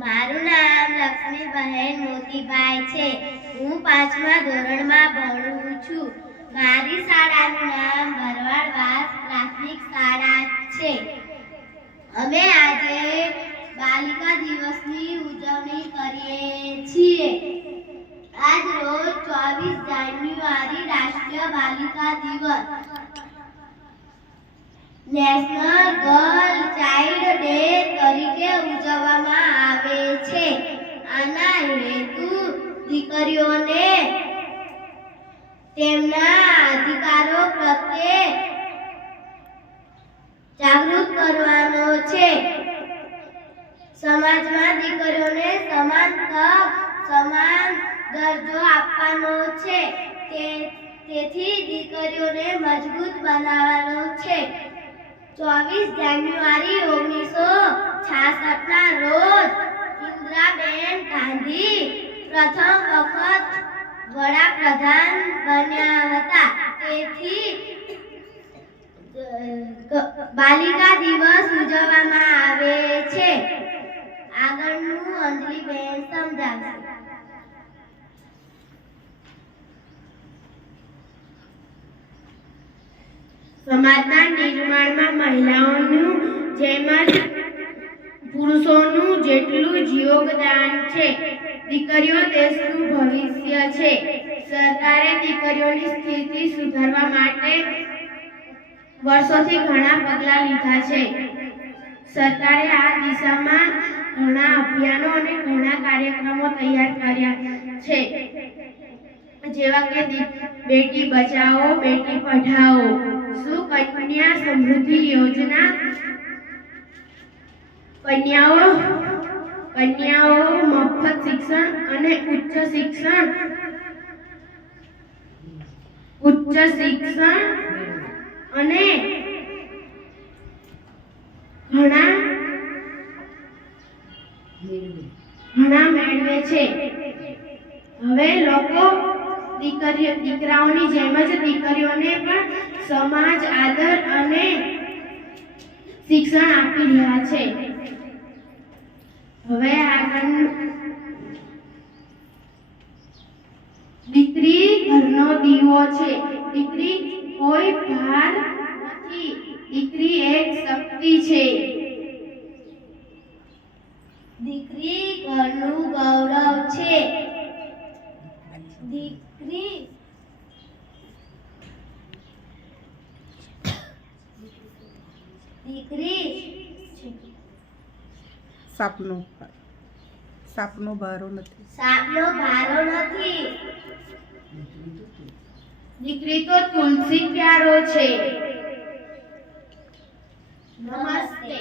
મારું નામ લક્ષ્મીબહેન મોતીભાઈ છે. હું 5મા ધોરણમાં ભણું છું. મારી શાળાનું નામ ભરવાડવાસ પ્રાથમિક શાળા છે. અમે આજે બાલિકા દિવસની ઉજવણી કરીએ છીએ. આજ રોજ 24 જાન્યુઆરી રાષ્ટ્રીય બાલિકા દિવસ નેશનલ ગર્લ ચાઇલ્ડ ડે તરીકે ઉજવવામાં આવે છે. આના હેતુ દીકરીઓને તેમના અધિકારો પ્રત્યે જાગૃત કરવાનો છે. સમાજમાં દીકરીઓને સમાન તક, સમાન દરજ્જો આપવાનો છે. તેથી દીકરીઓને મજબૂત બનાવવાનો છે. 24 જાન્યુઆરી 1966ના રોજ ઇન્દિરાબેન ગાંધી પ્રથમ વખત વડાપ્રધાન બન્યા હતા. તેથી બાલિકા દિવસ ઉજવવામાં આવે છે. આગળનું અંજલિબેન સમજાવશે. સમાજના નિર્માણમાં મહિલાઓનું જેમ જ પુરુષોનું જેટલું જ યોગદાન છે. દીકરીઓ દેશનું ભવિષ્ય છે. સરકારે દીકરીઓની સ્થિતિ સુધારવા માટે વર્ષોથી ઘણા પગલાં લીધા છે. સરકારે આ દિશામાં ઘણા અભિયાનો અને ઘણા કાર્યક્રમો તૈયાર કર્યા છે, જેવા કે બેટી બચાવો બેટી પઢાઓ, સુકન્યા સમૃદ્ધિ યોજના, કન્યાઓ મફત શિક્ષણ અને ઉચ્ચ શિક્ષણ અને ઘણા મેળવે છે. હવે લોકો દીકરાઓની જેમ જ દીકરીઓને પણ સમાજ આદર અને શિક્ષણ આપી રહ્યા છે. હવે આગળ દીકરી ઘરનો દીવો છે. દીકરી કોઈ ભાર નથી. દીકરી એક શક્તિ છે. દીકરી ઘરનું ગૌરવ છે. દીકરી સાપનો ભારો નથી. દીકરી તો તુલસી પ્યારો છે. નમસ્તે.